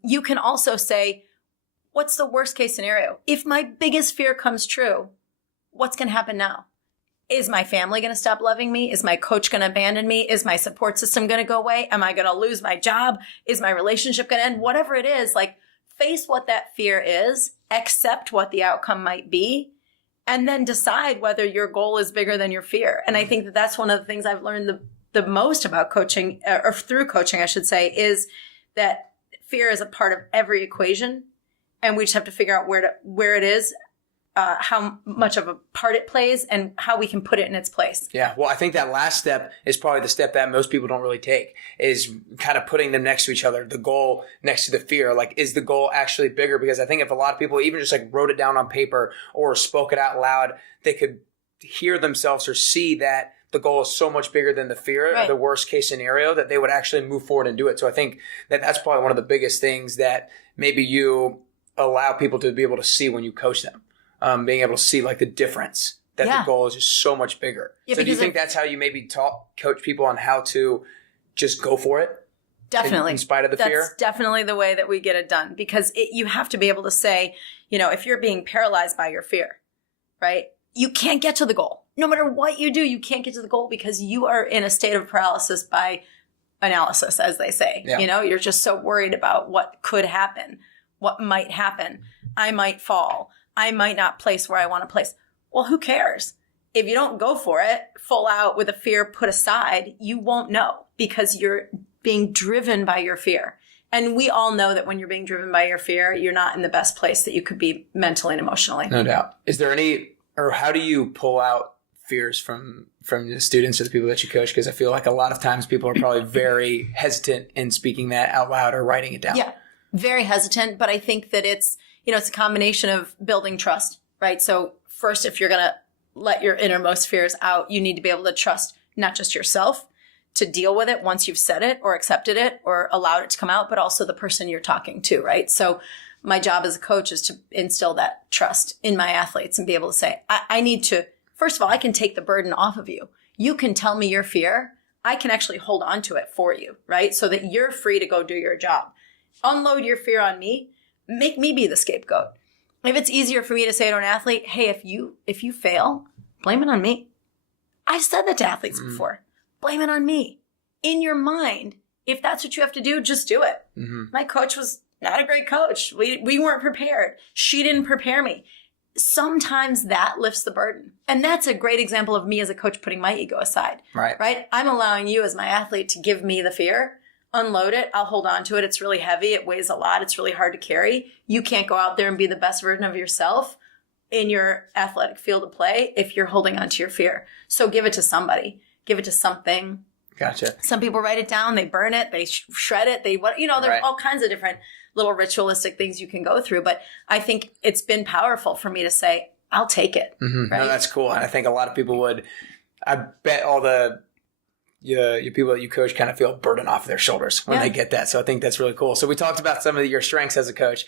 You can also say, what's the worst case scenario? If my biggest fear comes true, what's going to happen now? Is my family going to stop loving me? Is my coach going to abandon me? Is my support system going to go away? Am I going to lose my job? Is my relationship going to end? Whatever it is, like, face what that fear is, accept what the outcome might be, and then decide whether your goal is bigger than your fear. And I think that that's one of the things I've learned the most about coaching, or through coaching, I should say, is that fear is a part of every equation. And we just have to figure out where it is, how much of a part it plays, and how we can put it in its place. Yeah. Well, I think that last step is probably the step that most people don't really take, is kind of putting them next to each other, the goal next to the fear. Like, is the goal actually bigger? Because I think if a lot of people even just like wrote it down on paper or spoke it out loud, they could hear themselves or see that the goal is so much bigger than the fear, right, or the worst case scenario, that they would actually move forward and do it. So I think that that's probably one of the biggest things that maybe you allow people to be able to see when you coach them. Being able to see like the difference, that the goal is just so much bigger. Yeah, so do you think that's how you maybe coach people on how to just go for it? Definitely. In spite of the fear? That's definitely the way that we get it done, because you have to be able to say, if you're being paralyzed by your fear, right? You can't get to the goal. No matter what you do, you can't get to the goal because you are in a state of paralysis by analysis, as they say. Yeah. You're just so worried about what could happen, what might happen. I might fall. I might not place where I want to place. Well, who cares? If you don't go for it full out with a fear put aside, you won't know, because you're being driven by your fear. And we all know that when you're being driven by your fear, you're not in the best place that you could be mentally and emotionally. No doubt. Is there how do you pull out fears from the students or the people that you coach? Because I feel like a lot of times people are probably very hesitant in speaking that out loud or writing it down. Yeah, very hesitant. But I think that it's a combination of building trust, right? So first, if you're going to let your innermost fears out, you need to be able to trust not just yourself to deal with it once you've said it or accepted it or allowed it to come out, but also the person you're talking to, right? So my job as a coach is to instill that trust in my athletes and be able to say, I need to, first of all, I can take the burden off of you. You can tell me your fear. I can actually hold on to it for you, right? So that you're free to go do your job. Unload your fear on me. Make me be the scapegoat. If it's easier for me to say to an athlete, hey, if you fail, blame it on me. I've said that to athletes before. Blame it on me. In your mind, if that's what you have to do, just do it. Mm-hmm. My coach was not a great coach. We weren't prepared. She didn't prepare me. Sometimes that lifts the burden. And that's a great example of me as a coach putting my ego aside. Right? I'm allowing you as my athlete to give me the fear. Unload it. I'll hold on to it. It's really heavy. It weighs a lot. It's really hard to carry. You can't go out there and be the best version of yourself in your athletic field of play if you're holding on to your fear. So give it to somebody. Give it to something. Gotcha. Some people write it down. They burn it. They shred it. There's all kinds of different little ritualistic things you can go through. But I think it's been powerful for me to say, I'll take it. Mm-hmm. Right? No, that's cool. And I think a lot of people would, I bet all the people that you coach kind of feel a burden off their shoulders when they get that. So I think that's really cool. So we talked about some of your strengths as a coach.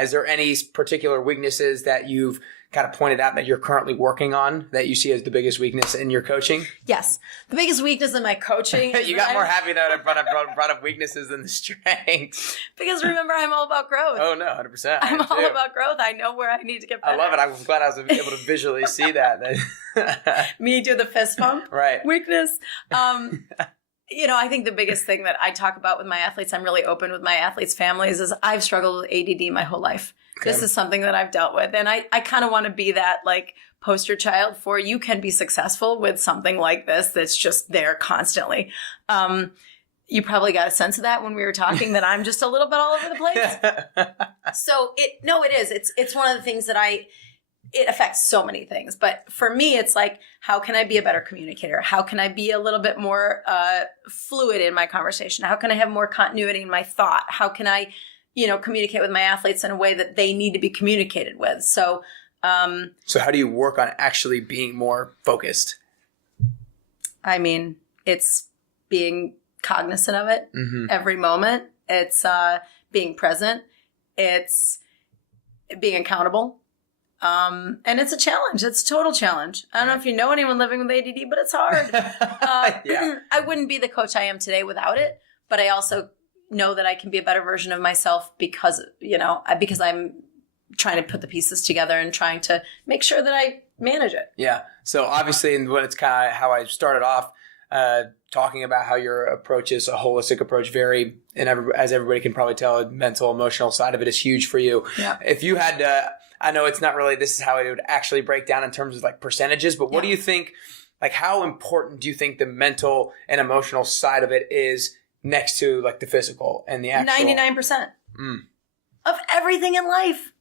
Is there any particular weaknesses that you've kind of pointed out that you're currently working on that you see as the biggest weakness in your coaching? Yes. The biggest weakness in my coaching. You got more happy that I brought up weaknesses than the strengths. Because remember, I'm all about growth. Oh, no, 100%. I'm all about growth. I know where I need to get better. I love it. I was glad I was able to visually see that. Me do the fist pump. Right. Weakness. I think the biggest thing that I talk about with my athletes, I'm really open with my athletes' families, is I've struggled with ADD my whole life. Okay. This is something that I've dealt with. And I kind of want to be that like poster child for you can be successful with something like this that's just there constantly. You probably got a sense of that when we were talking, that I'm just a little bit all over the place. So it is. It's one of the things that it affects so many things. But for me, it's like, how can I be a better communicator? How can I be a little bit more fluid in my conversation? How can I have more continuity in my thought? How can I, communicate with my athletes in a way that they need to be communicated with? So how do you work on actually being more focused? I mean, it's being cognizant of it every moment. It's being present. It's being accountable. And it's a challenge. It's a total challenge. I don't know if you know anyone living with ADD, but it's hard. I wouldn't be the coach I am today without it, but I also know that I can be a better version of myself because I'm trying to put the pieces together and trying to make sure that I manage it. Yeah. So obviously, and it's kind of how I started off, talking about how your approach is a holistic approach, as everybody can probably tell, the mental, emotional side of it is huge for you. Yeah. If you had to, I know it's not really, this is how it would actually break down in terms of like percentages, but what do you think, like how important do you think the mental and emotional side of it is next to like the physical and the actual? 99% of everything in life.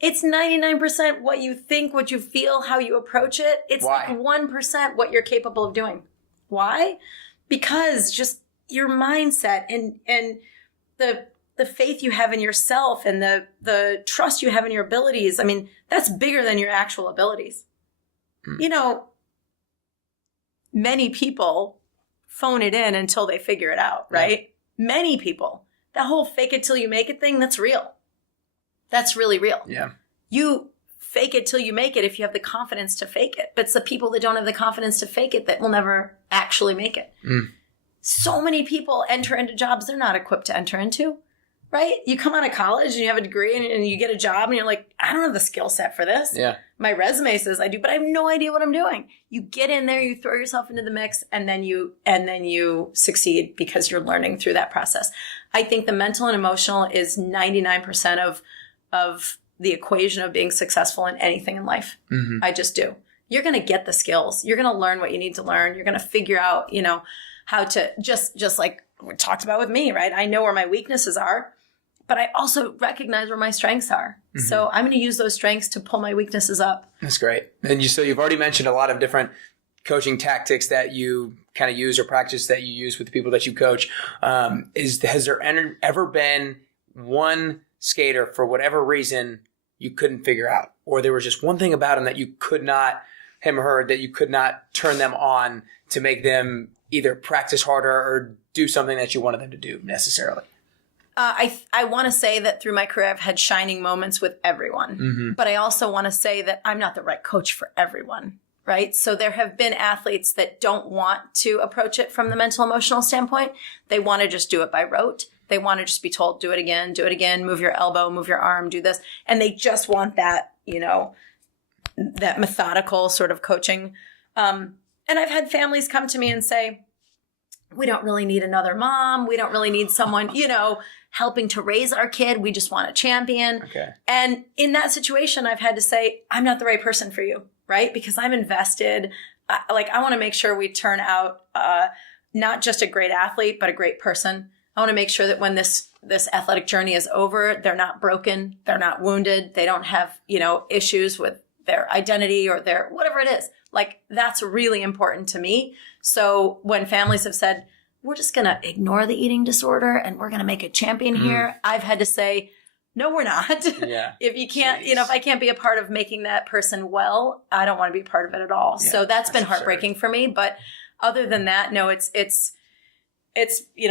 It's 99% what you think, what you feel, how you approach it. It's like 1% what you're capable of doing. Why? Because just your mindset and the faith you have in yourself and the trust you have in your abilities. I mean, that's bigger than your actual abilities. You know, many people phone it in until they figure it out, right? Many people. That whole fake it till you make it thing, that's real. That's really real. Yeah. You fake it till you make it if you have the confidence to fake it. But it's the people that don't have the confidence to fake it that will never actually make it. So many people enter into jobs they're not equipped to enter into, right? You come out of college and you have a degree and you get a job and you're like, I don't have the skill set for this. Yeah. My resume says I do, but I have no idea what I'm doing. You get in there, you throw yourself into the mix, and then you succeed because you're learning through that process. I think the mental and emotional is 99% of the equation of being successful in anything in life. I just do. You're going to get the skills. You're going to learn what you need to learn. You're going to figure out, how to just like we talked about with me, right? I know where my weaknesses are, but I also recognize where my strengths are. So I'm going to use those strengths to pull my weaknesses up. That's great. And so you've already mentioned a lot of different coaching tactics that you kind of use or practice that you use with the people that you coach. Has there ever been one skater for whatever reason you couldn't figure out, or there was just one thing about him that you could not, him or her, that you could not turn them on to make them either practice harder or do something that you wanted them to do necessarily? I want to say that through my career, I've had shining moments with everyone, but I also want to say that I'm not the right coach for everyone, right? So there have been athletes that don't want to approach it from the mental emotional standpoint. They want to just do it by rote. They want to just be told, do it again, move your elbow, move your arm, do this. And they just want that, that methodical sort of coaching. And I've had families come to me and say, we don't really need another mom. We don't really need someone, helping to raise our kid. We just want a champion. Okay. And in that situation, I've had to say, I'm not the right person for you, right? Because I'm invested. I want to make sure we turn out not just a great athlete, but a great person. I want to make sure that when this athletic journey is over, they're not broken, they're not wounded, they don't have, issues with their identity or their whatever it is. Like, that's really important to me. So when families have said, we're just going to ignore the eating disorder and we're going to make a champion here, I've had to say, no, we're not. Yeah. If you can't, if I can't be a part of making that person well, I don't want to be a part of it at all. Yeah, so that's been heartbreaking for me. But other than that, no, it's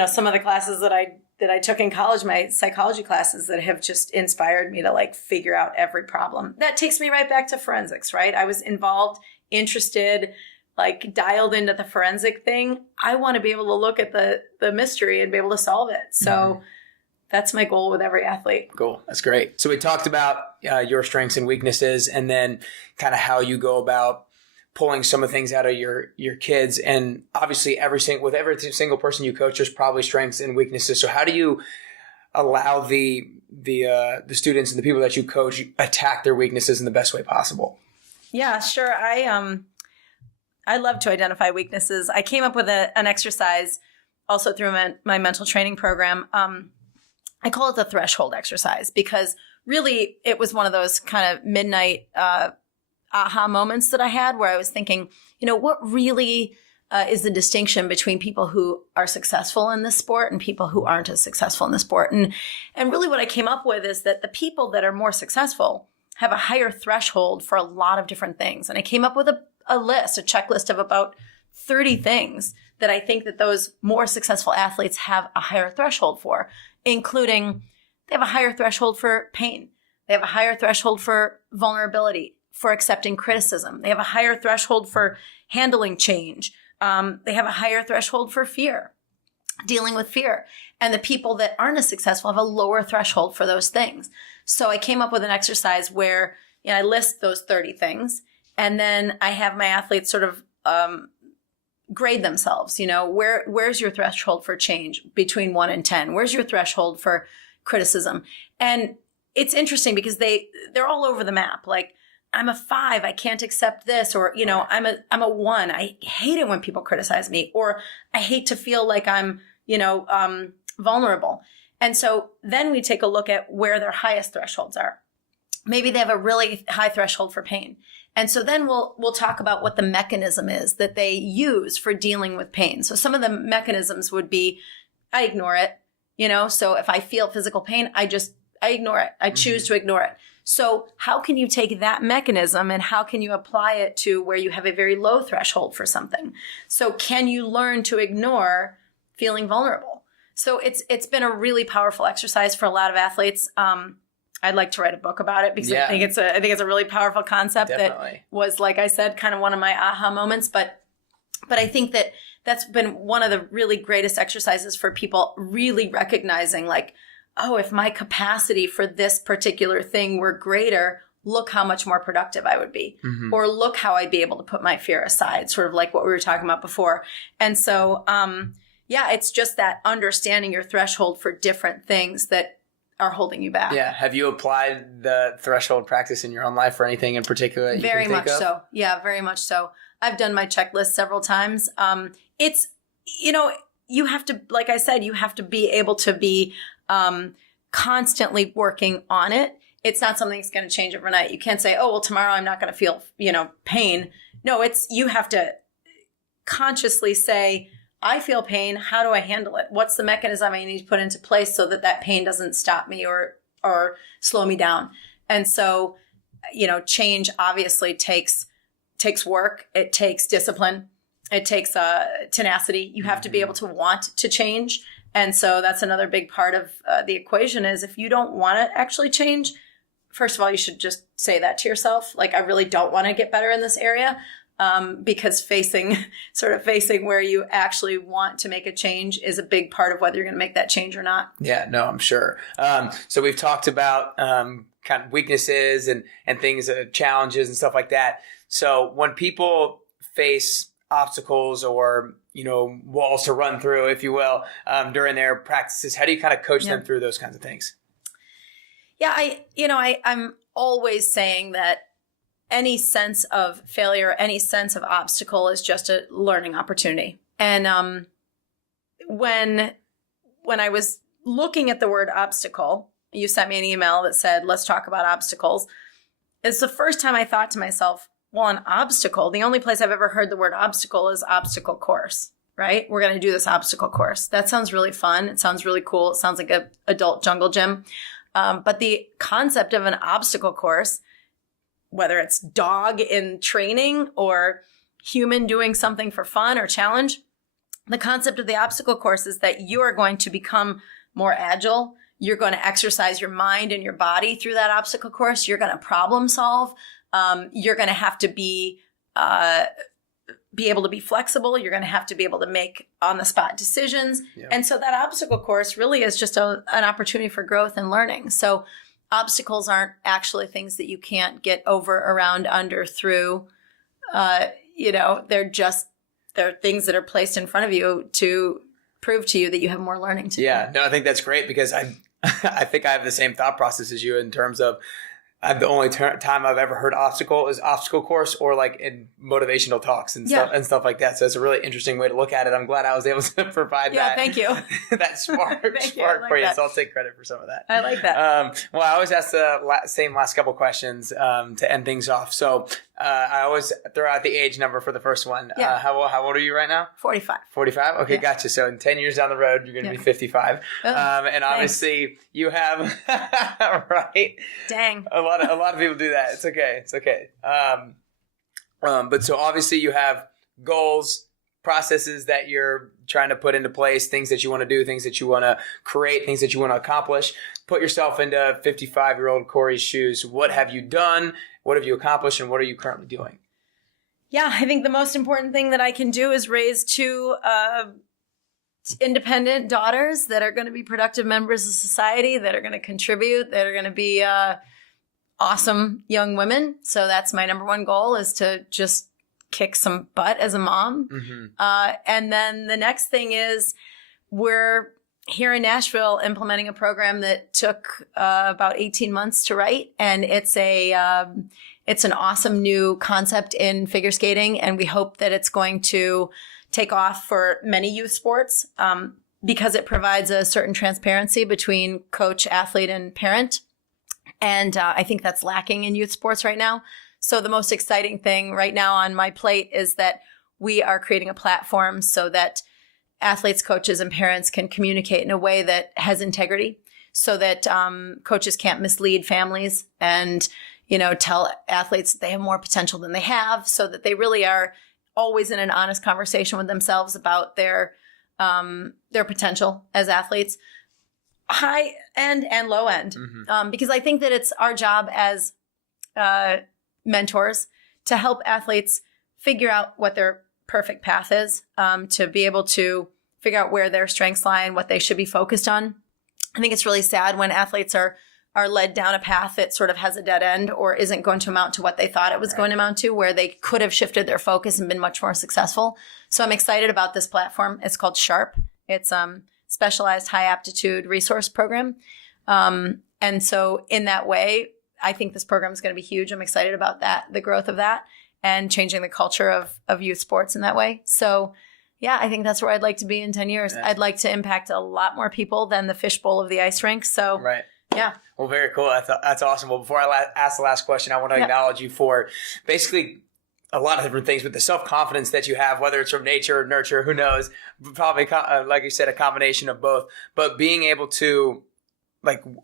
some of the classes that I took in college, my psychology classes, that have just inspired me to figure out every problem. That takes me right back to forensics, right? I was involved, interested, dialed into the forensic thing. I want to be able to look at the mystery and be able to solve it. So that's my goal with every athlete. Cool. That's great. So we talked about your strengths and weaknesses, and then kind of how you go about pulling some of the things out of your kids. And obviously with every single person you coach, there's probably strengths and weaknesses. So how do you allow the students and the people that you coach attack their weaknesses in the best way possible? Yeah, sure. I love to identify weaknesses. I came up with an exercise also through my mental training program. I call it the threshold exercise because really it was one of those kind of midnight aha moments that I had where I was thinking, what really is the distinction between people who are successful in this sport and people who aren't as successful in the sport. And really what I came up with is that the people that are more successful have a higher threshold for a lot of different things. And I came up with a checklist of about 30 things that I think that those more successful athletes have a higher threshold for. including they have a higher threshold for pain. They have a higher threshold for vulnerability, for accepting criticism. They have a higher threshold for handling change. They have a higher threshold for fear, dealing with fear. And the people that aren't as successful have a lower threshold for those things. So I came up with an exercise where I list those 30 things, and then I have my athletes sort of grade themselves. Where's your threshold for change between 1 and 10? Where's your threshold for criticism? And it's interesting because they're all over the map. Like, I'm a 5, I can't accept this, or I'm a 1, I hate it when people criticize me, or I hate to feel like I'm vulnerable. And so then we take a look at where their highest thresholds are. Maybe they have a really high threshold for pain. And so then we'll talk about what the mechanism is that they use for dealing with pain. So some of the mechanisms would be, I ignore it. So if I feel physical pain, I ignore it. I choose to ignore it. So how can you take that mechanism and how can you apply it to where you have a very low threshold for something? So can you learn to ignore feeling vulnerable? So it's been a really powerful exercise for a lot of athletes. I'd like to write a book about it because I think it's a really powerful concept. Definitely. That was, like I said, kind of one of my aha moments. But I think that's been one of the really greatest exercises for people really recognizing, like, oh, if my capacity for this particular thing were greater, look how much more productive I would be. Mm-hmm. Or look how I'd be able to put my fear aside, sort of like what we were talking about before. And so, it's just that understanding your threshold for different things that are holding you back. Yeah. Have you applied the threshold practice in your own life or anything in particular that you Very can think much of? So. Yeah, very much so. I've done my checklist several times. It's, you have to, like I said, you have to be able to be constantly working on it. It's not something that's going to change overnight. You can't say, oh, well, tomorrow I'm not going to feel, pain. No, you have to consciously say, I feel pain. How do I handle it? What's the mechanism I need to put into place so that pain doesn't stop me or slow me down? And so, change obviously takes work. It takes discipline. It takes tenacity. You have to be able to want to change. And so that's another big part of the equation is if you don't want to actually change, first of all, you should just say that to yourself. Like, I really don't want to get better in this area. Because facing where you actually want to make a change is a big part of whether you're going to make that change or not. Yeah, no, I'm sure. So we've talked about kind of weaknesses and things, challenges and stuff like that. So when people face obstacles or, walls to run through, if you will, during their practices, how do you kind of coach them through those kinds of things? Yeah, I'm always saying that any sense of failure, any sense of obstacle is just a learning opportunity. And when I was looking at the word obstacle, you sent me an email that said, let's talk about obstacles. It's the first time I thought to myself, well, an obstacle, the only place I've ever heard the word obstacle is obstacle course, right? We're going to do this obstacle course. That sounds really fun. It sounds really cool. It sounds like an adult jungle gym. But the concept of an obstacle course, whether it's dog in training or human doing something for fun or challenge, the concept of the obstacle course is that you are going to become more agile. You're going to exercise your mind and your body through that obstacle course. You're going to problem solve. You're going to have to be able to be flexible. You're going to have to be able to make on the spot decisions. Yeah. And so that obstacle course really is just an opportunity for growth and learning. So obstacles aren't actually things that you can't get over, around, under, through. They're things that are placed in front of you to prove to you that you have more learning to do. Yeah, no, I think that's great because I think I have the same thought process as you in terms of the only time I've ever heard obstacle is obstacle course or like in motivational talks and stuff like that. So it's a really interesting way to look at it. I'm glad I was able to provide that. Yeah, thank you. that spark for you. So I'll take credit for some of that. I like that. Well, I always ask the same last couple questions to end things off. So I always throw out the age number for the first one. Yeah. How old are you right now? 45. 45? Okay, Gotcha. So in 10 years down the road, you're going to be 55. Oh, and obviously you have, right? Dang. A lot of people do that. It's okay. But so obviously you have goals, processes that you're trying to put into place, things that you want to do, things that you want to create, things that you want to accomplish. Put yourself into 55-year-old Kori's shoes. What have you done? What have you accomplished? And what are you currently doing? Yeah, I think the most important thing that I can do is raise two independent daughters that are going to be productive members of society, that are going to contribute, that are going to be awesome young women. So that's my number one goal, is to just kick some butt as a mom. And then the next thing is, we're here in Nashville implementing a program that took about 18 months to write. And it's an awesome new concept in figure skating. And we hope that it's going to take off for many youth sports because it provides a certain transparency between coach, athlete, and parent. And I think that's lacking in youth sports right now. So the most exciting thing right now on my plate is that we are creating a platform so that athletes, coaches, and parents can communicate in a way that has integrity, so that coaches can't mislead families and, tell athletes that they have more potential than they have, so that they really are always in an honest conversation with themselves about their potential as athletes, high end and low end. Because I think that it's our job as mentors to help athletes figure out what their perfect path is, to be able to figure out where their strengths lie and what they should be focused on. I think it's really sad when athletes are led down a path that sort of has a dead end or isn't going to amount to what they thought it was going to amount to, where they could have shifted their focus and been much more successful. So I'm excited about this platform. It's called SHARP. It's specialized high aptitude resource program. And so in that way, I think this program is going to be huge. I'm excited about that, the growth of that, and changing the culture of youth sports in that way. So yeah, I think that's where I'd like to be in 10 years. I'd like to impact a lot more people than the fishbowl of the ice rink. So yeah. Well, very cool. That's awesome. Well, before I ask the last question, I want to acknowledge you for basically a lot of different things, with the self-confidence that you have, whether it's from nature or nurture, who knows, probably, like you said, a combination of both, but being able to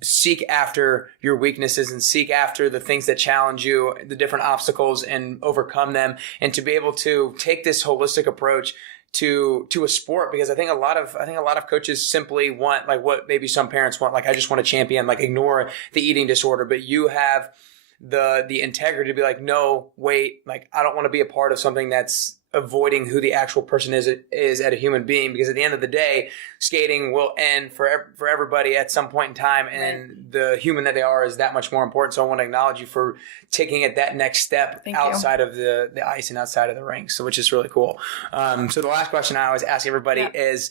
seek after your weaknesses and seek after the things that challenge you, the different obstacles, and overcome them, and to be able to take this holistic approach to a sport, because I think a lot of coaches simply want, what maybe some parents want, I just want a champion, ignore the eating disorder, but you have the integrity to be no, wait, I don't want to be a part of something that's avoiding who the actual person is at a human being, because at the end of the day, skating will end for everybody at some point in time, and the human that they are is that much more important. So I want to acknowledge you for taking it that next step outside of the ice and outside of the rink, so which is really cool. So the last question I always ask everybody is,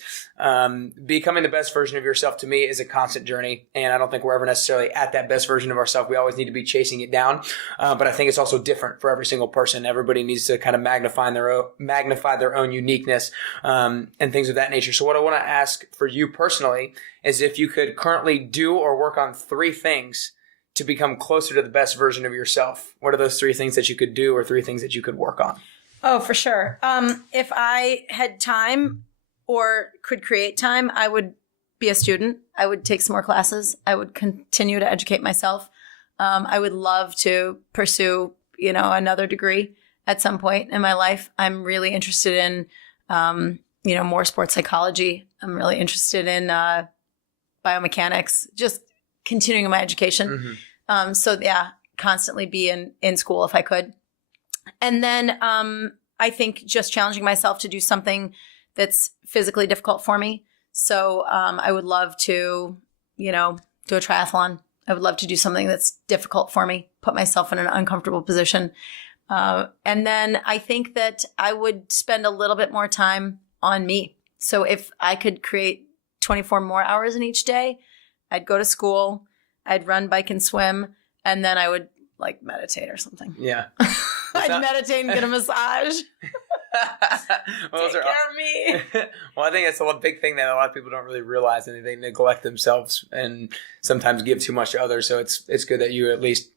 becoming the best version of yourself, to me, is a constant journey, and I don't think we're ever necessarily at that best version of ourselves. We always need to be chasing it down, but I think it's also different for every single person. Everybody needs to kind of magnify their own uniqueness, and things of that nature. So what I want to ask for you personally is if you could currently do or work on 3 things to become closer to the best version of yourself. What are those 3 things that you could do, or 3 things that you could work on? Oh, for sure. If I had time or could create time, I would be a student. I would take some more classes. I would continue to educate myself. I would love to pursue, another degree at some point in my life. I'm really interested in, more sports psychology. I'm really interested in biomechanics, just continuing my education. So yeah, constantly be in school if I could. And then I think just challenging myself to do something that's physically difficult for me. So I would love to, do a triathlon. I would love to do something that's difficult for me, put myself in an uncomfortable position. And then I think that I would spend a little bit more time on me. So if I could create 24 more hours in each day, I'd go to school, I'd run, bike, and swim, and then I would meditate or something. Yeah. I'd meditate and get a massage. Take care of me. Well, I think that's a big thing that a lot of people don't really realize, and they neglect themselves and sometimes give too much to others. So it's good that you at least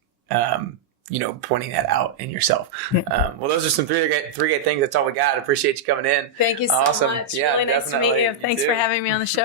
pointing that out in yourself. Well, those are some three great things. That's all we got. I appreciate you coming in. Thank you so much. Yeah, really nice to meet you. Thanks for having me on the show.